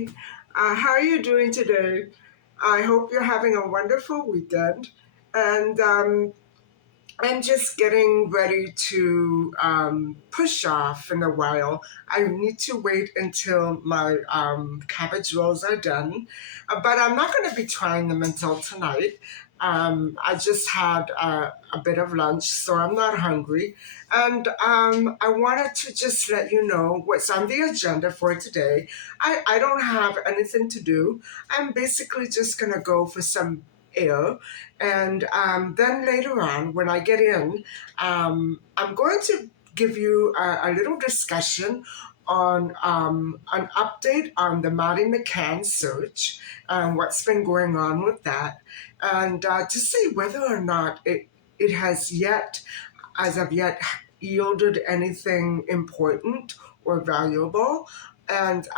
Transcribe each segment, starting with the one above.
Hey, how are you doing today? I hope you're having a wonderful weekend. And I'm just getting ready to push off in a while. I need to wait until my cabbage rolls are done, but I'm not going to be trying them until tonight. I just had a bit of lunch, so I'm not hungry. And I wanted to just let you know what's on the agenda for today. I don't have anything to do. I'm basically just going to go for some air. And then later on, when I get in, I'm going to give you a little discussion on an update on the Maddie McCann search and what's been going on with that, and to see whether or not it has yet, as of yet, yielded anything important or valuable. And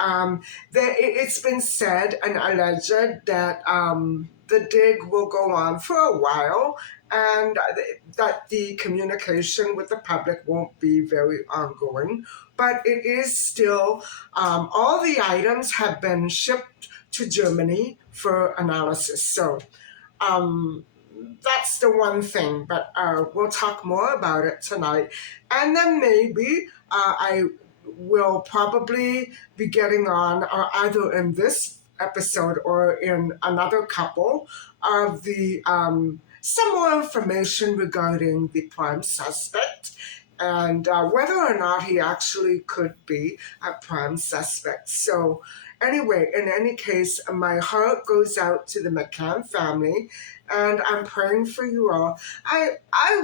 it's been said and alleged that the dig will go on for a while, and that the communication with the public won't be very ongoing. But it is still, all the items have been shipped to Germany for analysis. So um, that's the one thing, but we'll talk more about it tonight. And then maybe I will probably be getting on either in this episode or in another couple of the some more information regarding the prime suspect and whether or not he actually could be a prime suspect. So anyway, in any case, my heart goes out to the McCann family, and I'm praying for you all. I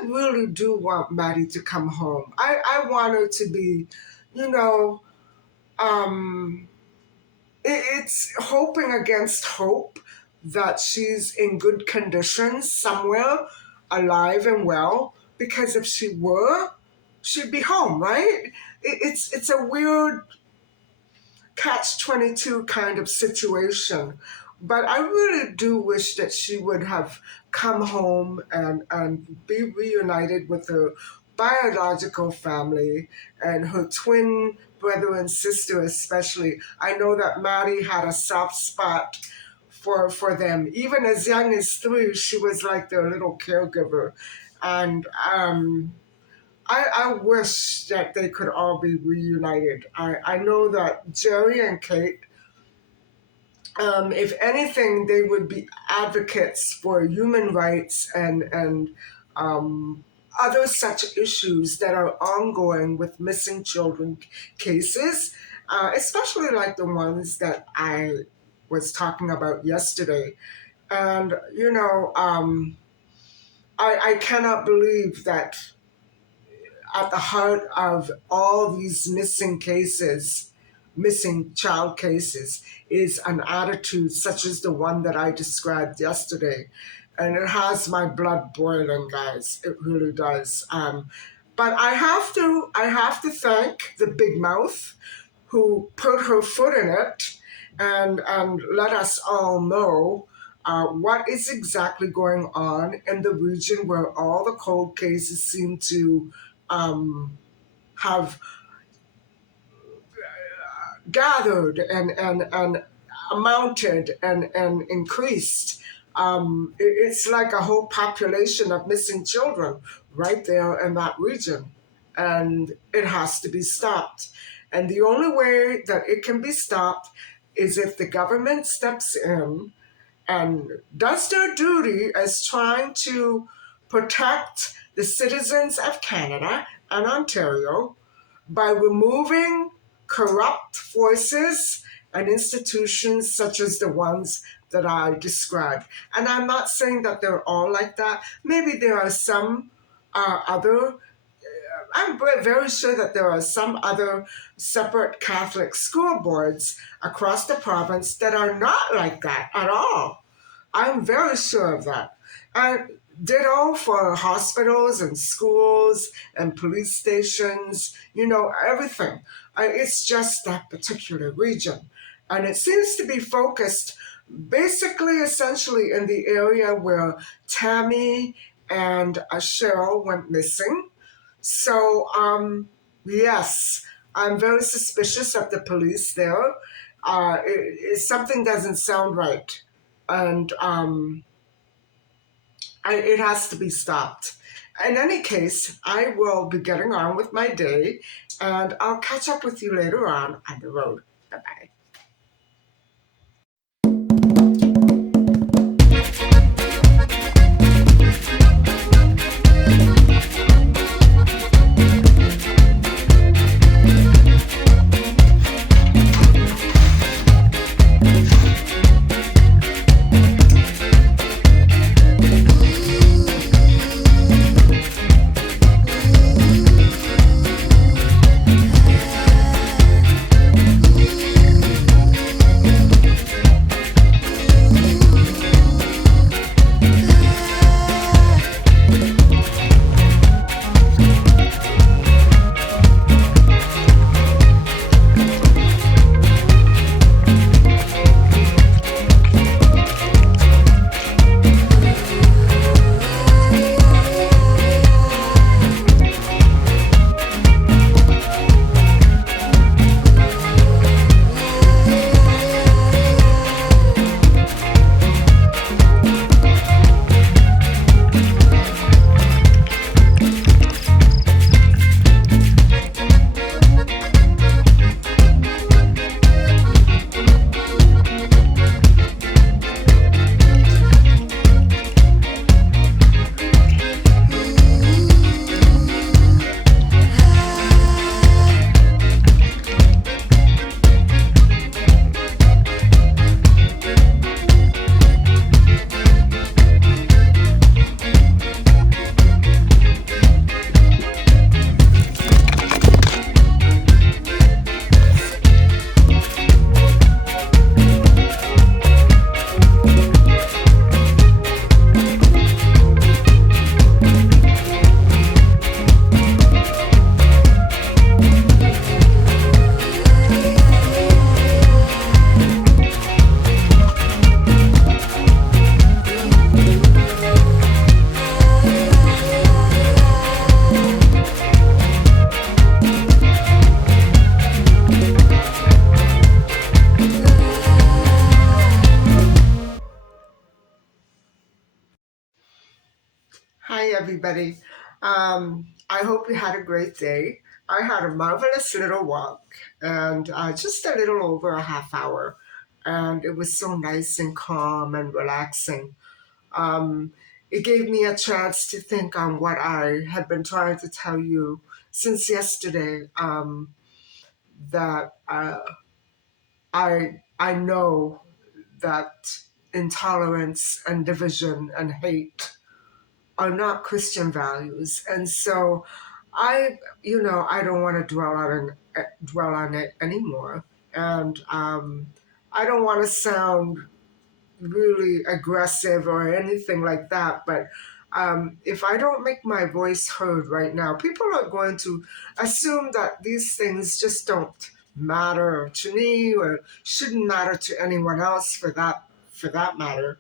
really do want Maddie to come home. I want her to be, you know, um, it's hoping against hope that she's in good condition somewhere, alive and well. Because if she were, she'd be home, right? It's a weird catch-22 kind of situation. But I really do wish that she would have come home and be reunited with her biological family and her twin brother and sister especially. I know that Maddie had a soft spot for them. Even as young as 3, she was like their little caregiver. And I wish that they could all be reunited. I know that Jerry and Kate, if anything, they would be advocates for human rights and other such issues that are ongoing with missing children cases, especially like the ones that I was talking about yesterday. And, I cannot believe that at the heart of all these missing child cases, is an attitude such as the one that I described yesterday. And it has my blood boiling, guys. It really does. But I have to thank the big mouth who put her foot in it and let us all know what is exactly going on in the region where all the cold cases seem to have gathered and amounted and increased. It's like a whole population of missing children right there in that region. And it has to be stopped. And the only way that it can be stopped is if the government steps in and does their duty as trying to protect the citizens of Canada and Ontario by removing corrupt forces and institutions such as the ones that I described. And I'm not saying that they're all like that. Maybe there are some other, I'm very sure that there are some other separate Catholic school boards across the province that are not like that at all. I'm very sure of that. And ditto for hospitals and schools and police stations, everything. It's just that particular region. And it seems to be focused basically, essentially, in the area where Tammy and Cheryl went missing. So, yes, I'm very suspicious of the police there. something doesn't sound right, and it has to be stopped. In any case, I will be getting on with my day, and I'll catch up with you later on the road. Bye bye. Hi, everybody. I hope you had a great day. I had a marvelous little walk and just a little over a half hour. And it was so nice and calm and relaxing. Um, it gave me a chance to think on what I had been trying to tell you since yesterday, that I know that intolerance and division and hate are not Christian values. And so I don't want to dwell on it anymore. And I don't want to sound really aggressive or anything like that. But if I don't make my voice heard right now, people are going to assume that these things just don't matter to me or shouldn't matter to anyone else for that matter.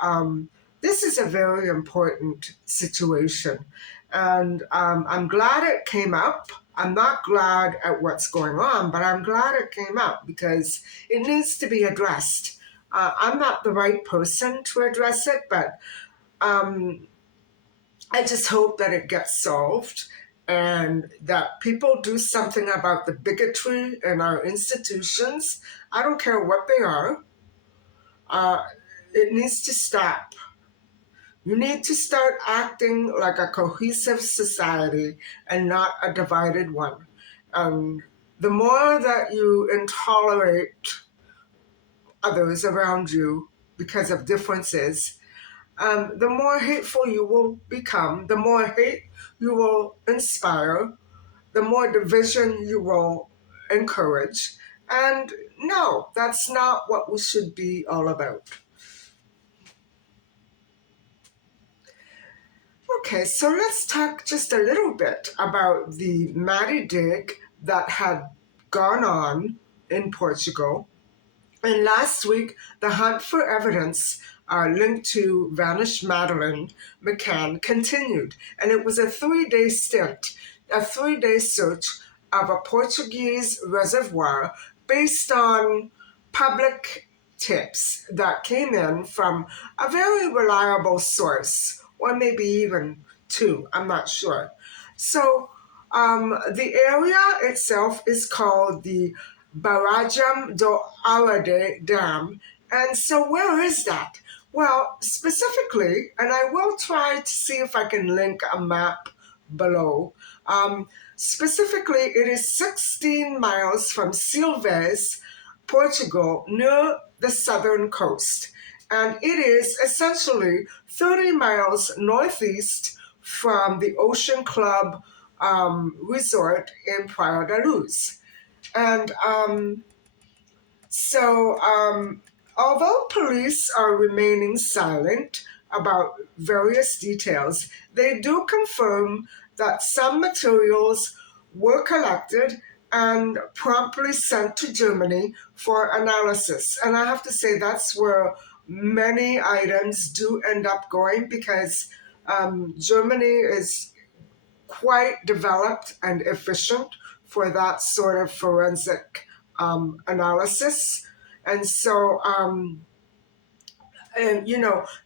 Um, this is a very important situation, and I'm glad it came up. I'm not glad at what's going on, but I'm glad it came up because it needs to be addressed. I'm not the right person to address it, but um, I just hope that it gets solved and that people do something about the bigotry in our institutions. I don't care what they are. Uh, it needs to stop. You need to start acting like a cohesive society and not a divided one. Um, the more that you intolerate others around you because of differences, the more hateful you will become, the more hate you will inspire, the more division you will encourage. And no, that's not what we should be all about. Okay, so let's talk just a little bit about the Matty dig that had gone on in Portugal. And last week, the hunt for evidence linked to vanished Madeleine McCann continued. And it was a 3-day stint, a 3-day search of a Portuguese reservoir based on public tips that came in from a very reliable source, or maybe even two, I'm not sure. So the area itself is called the Barajam do Arade Dam. And so where is that? Well, specifically, and I will try to see if I can link a map below. Specifically, it is 16 miles from Silves, Portugal, near the southern coast. And it is essentially 30 miles northeast from the Ocean Club resort in Praia da Luz. And so, although police are remaining silent about various details, they do confirm that some materials were collected and promptly sent to Germany for analysis. And I have to say, that's where many items do end up going because Germany is quite developed and efficient for that sort of forensic analysis. And so, and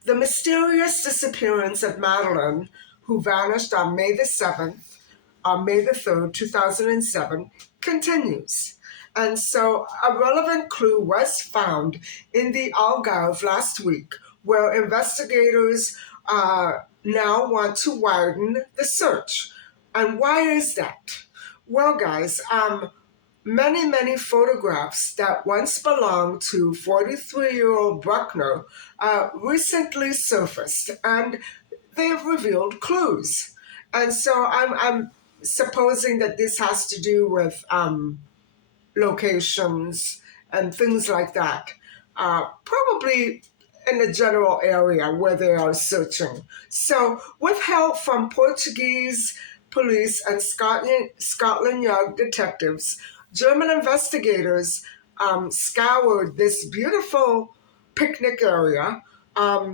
the mysterious disappearance of Madeleine, who vanished on May the 7th, on May the 3rd, 2007, continues. And so a relevant clue was found in the Algarve last week, where investigators now want to widen the search. And why is that? Well, guys, many photographs that once belonged to 43-year-old Bruckner recently surfaced, and they've revealed clues. And so I'm supposing that this has to do with locations and things like that. Probably in the general area where they are searching. So, with help from Portuguese police and Scotland Yard detectives, German investigators scoured this beautiful picnic area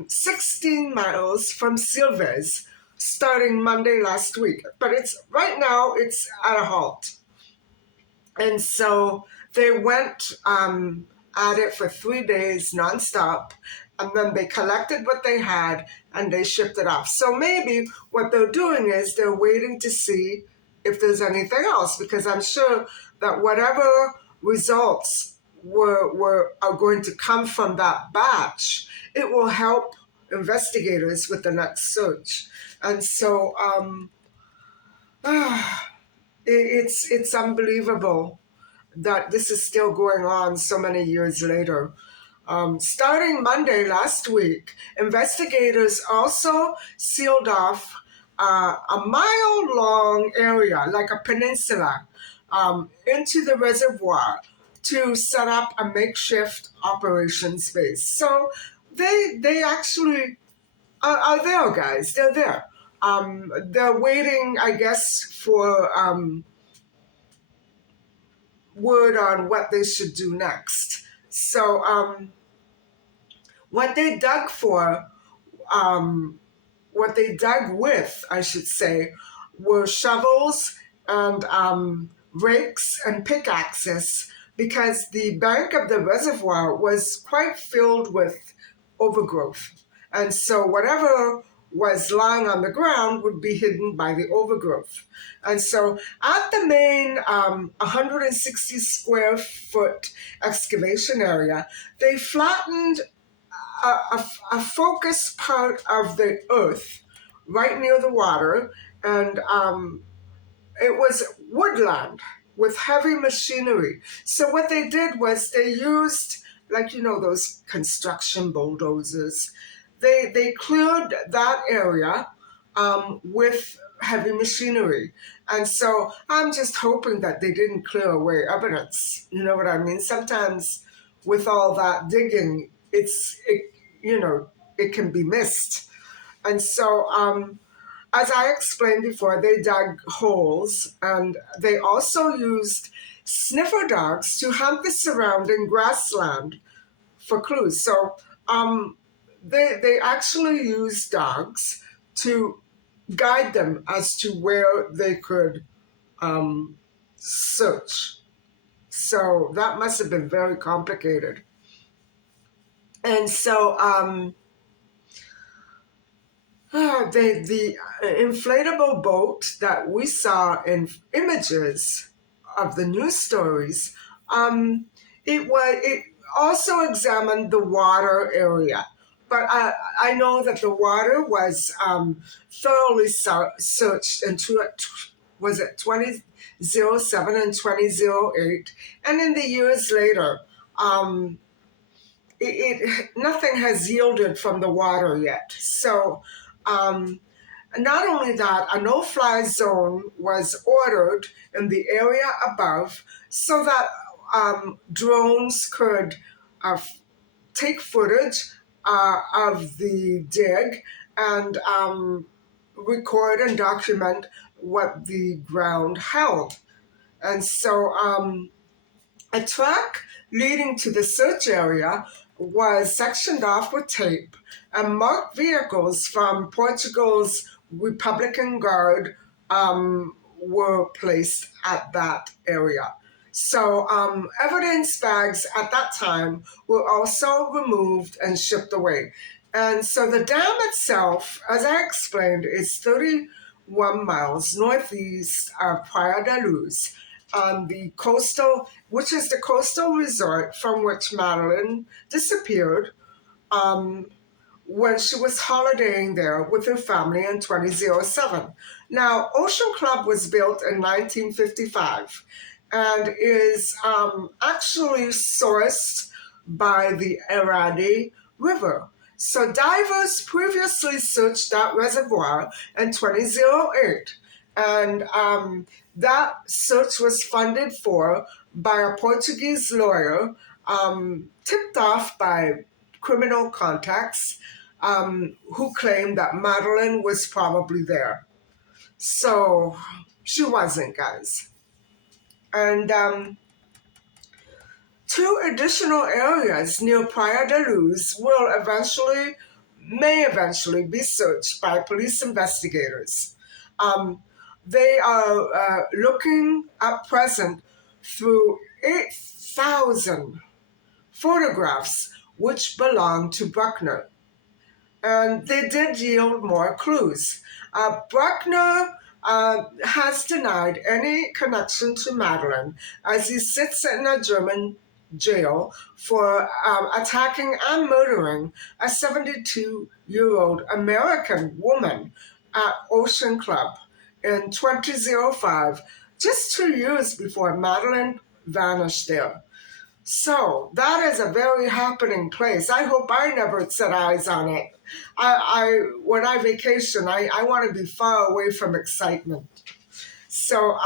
16 miles from Silves starting Monday last week. But it's right now it's at a halt. And so they went at it for 3 days nonstop, and then they collected what they had and they shipped it off. So maybe what they're doing is they're waiting to see if there's anything else, because I'm sure that whatever results are going to come from that batch, it will help investigators with the next search. And so it's unbelievable that this is still going on so many years later. Starting Monday last week, investigators also sealed off a mile-long area, like a peninsula, into the reservoir to set up a makeshift operations base. So they actually are there, guys. They're there. They're waiting, I guess, for word on what they should do next. So what they dug for, what they dug with, I should say, were shovels and rakes and pickaxes, because the bank of the reservoir was quite filled with overgrowth. And so whatever was lying on the ground would be hidden by the overgrowth. And so at the main 160 square foot excavation area, they flattened a focus part of the earth right near the water, and it was woodland with heavy machinery. So what they did was they used, like, those construction bulldozers. They cleared that area with heavy machinery. And so I'm just hoping that they didn't clear away evidence. You know what I mean? Sometimes with all that digging, it can be missed. And so as I explained before, they dug holes, and they also used sniffer dogs to hunt the surrounding grassland for clues. So they actually used dogs to guide them as to where they could search. So that must have been very complicated. And so the inflatable boat that we saw in images of the news stories, um, it also examined the water area, but I know that the water was thoroughly searched into it. Was it 2007 and 2008, and in the years later, um, nothing has yielded from the water yet. So. Um, Not only that, a no fly zone was ordered in the area above so that drones could uh, take footage of the dig and record and document what the ground held. And so a track leading to the search area was sectioned off with tape, and marked vehicles from Portugal's Republican Guard were placed at that area. So, evidence bags at that time were also removed and shipped away. And so the dam itself, as I explained, is 31 miles northeast of Praia da Luz, on the coastal, which is the coastal resort from which Madeleine disappeared um, when she was holidaying there with her family in 2007. Now, Ocean Club was built in 1955 and is actually sourced by the Eradi River. So divers previously searched that reservoir in 2008, and that search was funded for by a Portuguese lawyer, tipped off by criminal contacts, who claimed that Madeleine was probably there. So she wasn't, guys. And two additional areas near Praia da Luz may eventually be searched by police investigators. Um, they are looking at present through 8,000 photographs which belong to Bruckner, and they did yield more clues. Bruckner has denied any connection to Madeleine as he sits in a German jail for attacking and murdering a 72-year-old American woman at Ocean Club in 2005, just 2 years before Madeleine vanished there. So that is a very happening place. I hope I never set eyes on it. When I vacation, I want to be far away from excitement. So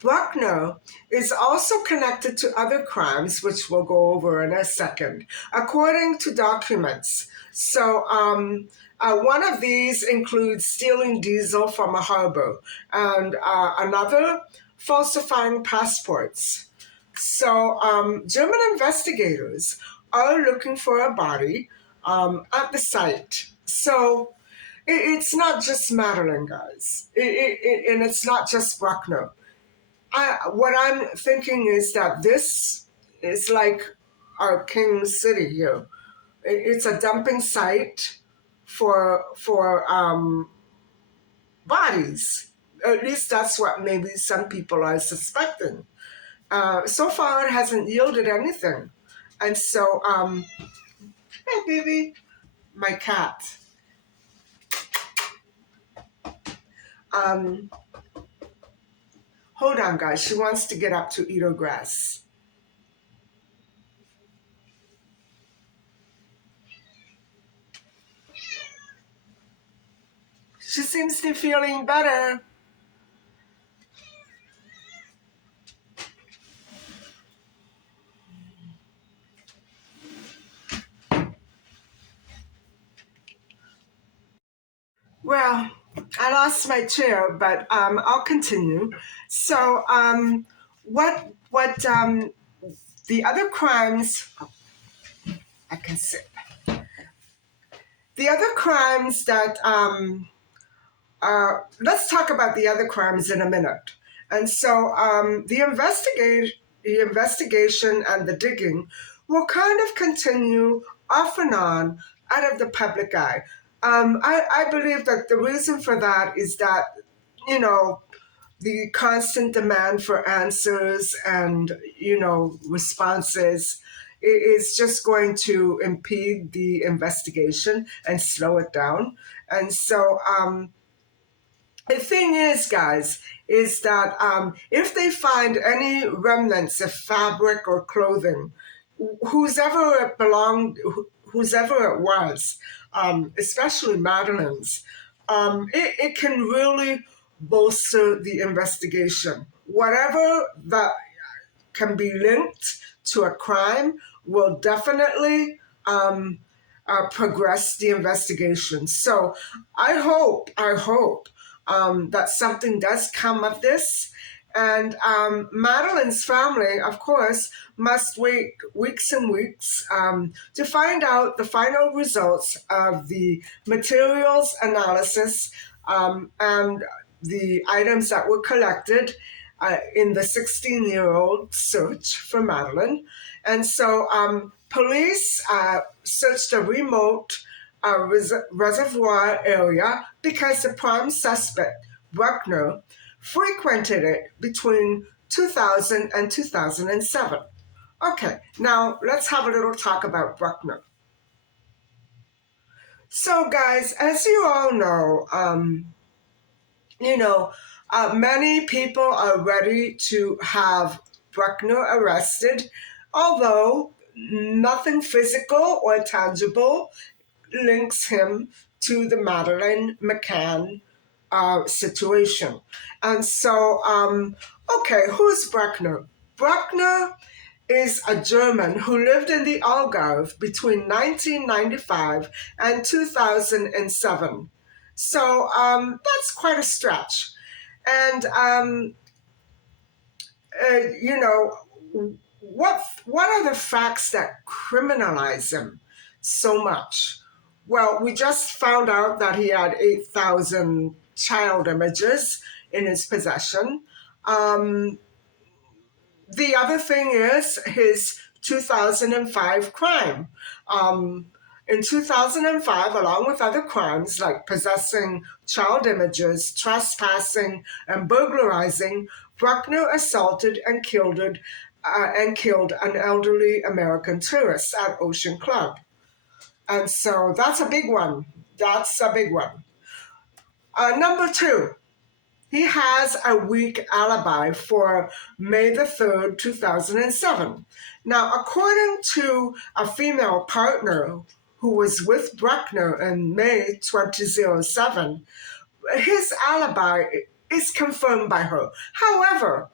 Bruckner is also connected to other crimes, which we'll go over in a second, according to documents. So one of these includes stealing diesel from a harbor, and another falsifying passports. So, German investigators are looking for a body at the site. So, it's not just Madeleine, guys, and it's not just Bruckner. What I'm thinking is that this is like our King City here. It's a dumping site for bodies. At least that's what maybe some people are suspecting. So far, it hasn't yielded anything. And so, hey, baby, my cat. Um, Hold on, guys. She wants to get up to eat her grass. She seems to be feeling better. Well, I lost my chair, but I'll continue. So, what the other crimes? I can sit. The other crimes that let's talk about the other crimes in a minute. And so the investigation and the digging will kind of continue off and on out of the public eye. I believe that the reason for that is that, you know, the constant demand for answers and, responses is just going to impede the investigation and slow it down. And so, the thing is, guys, is that if they find any remnants of fabric or clothing, whose ever it belonged, whose ever it was, especially Madeleine's, it can really bolster the investigation. Whatever that can be linked to a crime will definitely progress the investigation. So I hope that something does come of this. And Madeleine's family, of course, must wait weeks and weeks to find out the final results of the materials analysis and the items that were collected in the 16-year-old search for Madeleine. And so police searched a remote reservoir area because the prime suspect, Bruckner, frequented it between 2000 and 2007. Okay, now let's have a little talk about Bruckner. So, guys, as you all know, you know, many people are ready to have Bruckner arrested, although nothing physical or tangible links him to the Madeleine McCann situation. And so, okay, who's Bruckner? Bruckner is a German who lived in the Algarve between 1995 and 2007. So that's quite a stretch. And, you know, what are the facts that criminalize him so much? Well, we just found out that he had 8,000 child images in his possession. Um, the other thing is his 2005 crime. In 2005, along with other crimes like possessing child images, trespassing, and burglarizing, Bruckner assaulted and killed an elderly American tourist at Ocean Club. And so that's a big one. That's a big one. Number two, he has a weak alibi for May the 3rd, 2007. Now, according to a female partner who was with Bruckner in May 2007, his alibi is confirmed by her. However,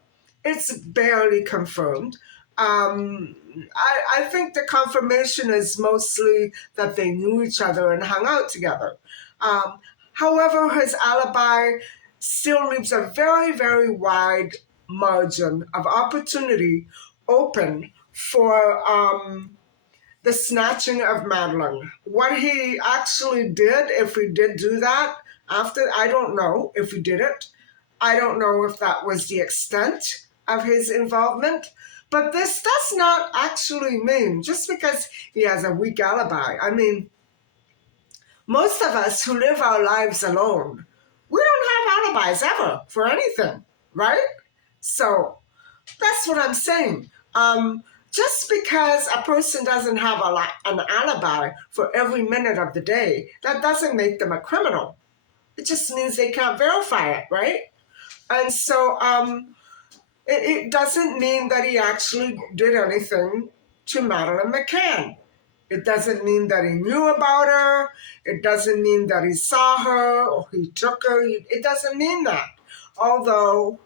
it's barely confirmed. I think the confirmation is mostly that they knew each other and hung out together. Um, However, his alibi still leaves a very, very wide margin of opportunity open for the snatching of Madeleine. What he actually did, if he did do that, after, I don't know if he did it. I don't know if that was the extent of his involvement. But this does not actually mean, just because he has a weak alibi, I mean, most of us who live our lives alone, we don't have alibis ever for anything, right? So that's what I'm saying. Just because a person doesn't have an alibi for every minute of the day, that doesn't make them a criminal. It just means they can't verify it, right? And so it doesn't mean that he actually did anything to Madeleine McCann. It doesn't mean that he knew about her. It doesn't mean that he saw her or he took her. It doesn't mean that. Although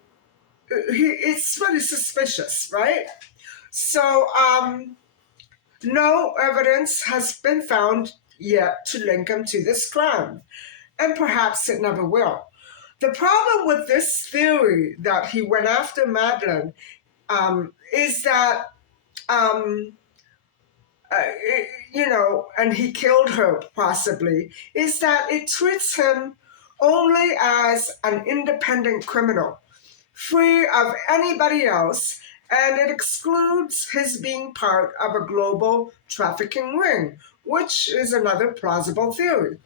it's really suspicious, right? So no evidence has been found yet to link him to this crime, and perhaps it never will. The problem with this theory that he went after Madeleine is that um, and he killed her possibly, is that it treats him only as an independent criminal. free of anybody else, and it excludes his being part of a global trafficking ring, which is another plausible theory.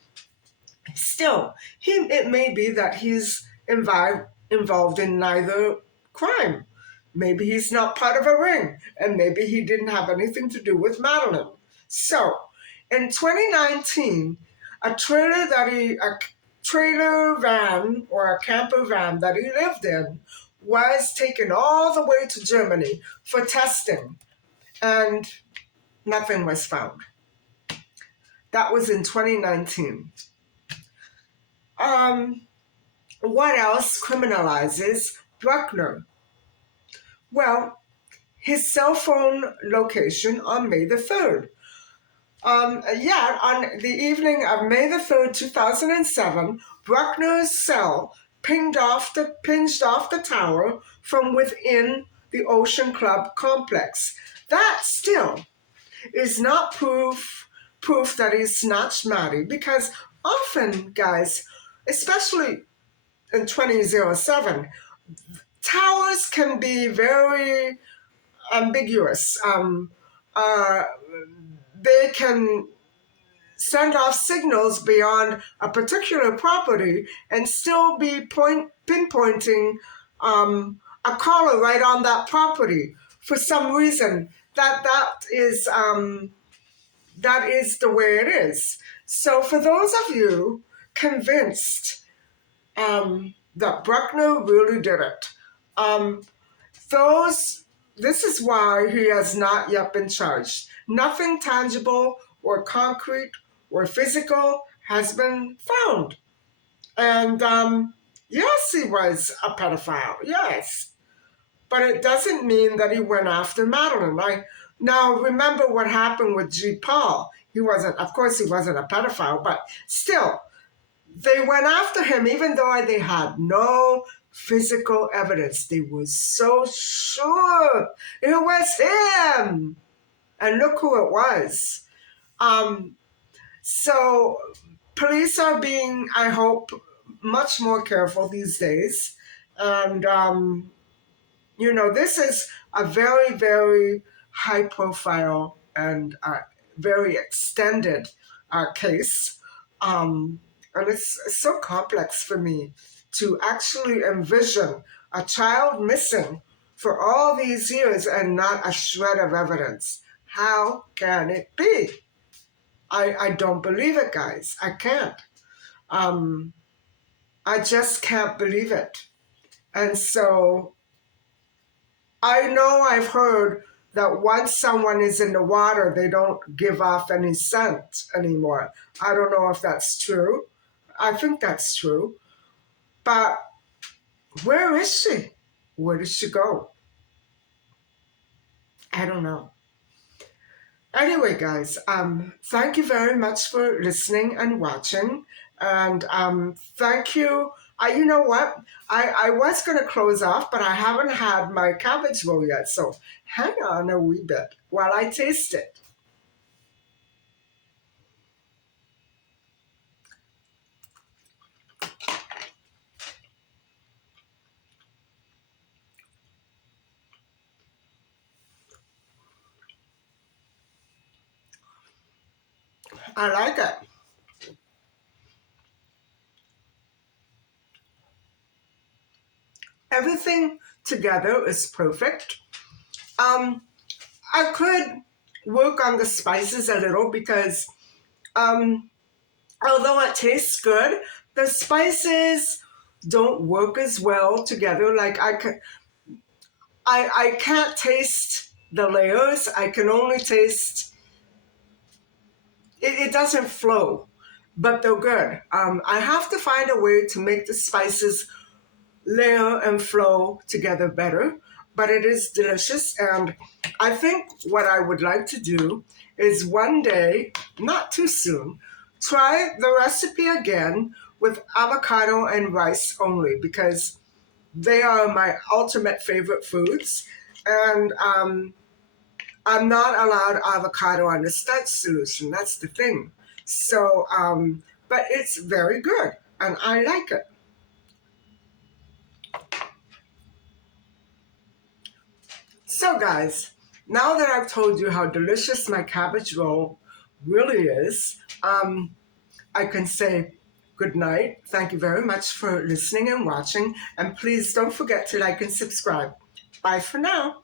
Still, it may be that he's involved in neither crime. Maybe he's not part of a ring, and maybe he didn't have anything to do with Madeleine. So, in 2019, a trailer van or a camper van that he lived in was taken all the way to Germany for testing, and nothing was found. That was in 2019. Um, what else criminalizes Bruckner? Well, his cell phone location on May the 3rd. Yet, on the evening of May the 3rd, 2007, Bruckner's cell pinged off the tower from within the Ocean Club complex. That still is not proof that he snatched Maddie, because often, guys, especially in 2007, towers can be very ambiguous. Uh, they can send off signals beyond a particular property and still be pinpointing a caller right on that property for some reason. That is the way it is. So for those of you convinced that Bruckner really did it, um, those this is why he has not yet been charged. Nothing tangible or concrete or physical has been found. And yes, he was a pedophile. Yes. But it doesn't mean that he went after Madeleine. Now remember what happened with G. Paul. Of course, he wasn't a pedophile, but still, they went after him even though they had no physical evidence. They were so sure it was him. And look who it was. Um, so police are being, I hope, much more careful these days. And this is a very, very high profile and very extended case. And it's so complex for me to actually envision a child missing for all these years and not a shred of evidence. How can it be? I don't believe it, guys. I can't. Um, I just can't believe it. And so I know I've heard that once someone is in the water, they don't give off any scent anymore. I don't know if that's true. I think that's true. But where is she? Where did she go? I don't know. Anyway, guys, thank you very much for listening and watching. And thank you. You know what? I was going to close off, but I haven't had my cabbage roll yet. So hang on a wee bit while I taste it. I like it. Everything together is perfect. Um, I could work on the spices a little because although it tastes good, the spices don't work as well together. Like I can't taste the layers. I can only taste it doesn't flow, but they're good. I have to find a way to make the spices layer and flow together better, but it is delicious. And I think what I would like to do is one day, not too soon, try the recipe again with avocado and rice only, because they are my ultimate favorite foods. And I'm not allowed avocado on the starch solution. That's the thing. So, but it's very good and I like it. So, guys, now that I've told you how delicious my cabbage roll really is, I can say good night. Thank you very much for listening and watching. And please don't forget to like and subscribe. Bye for now.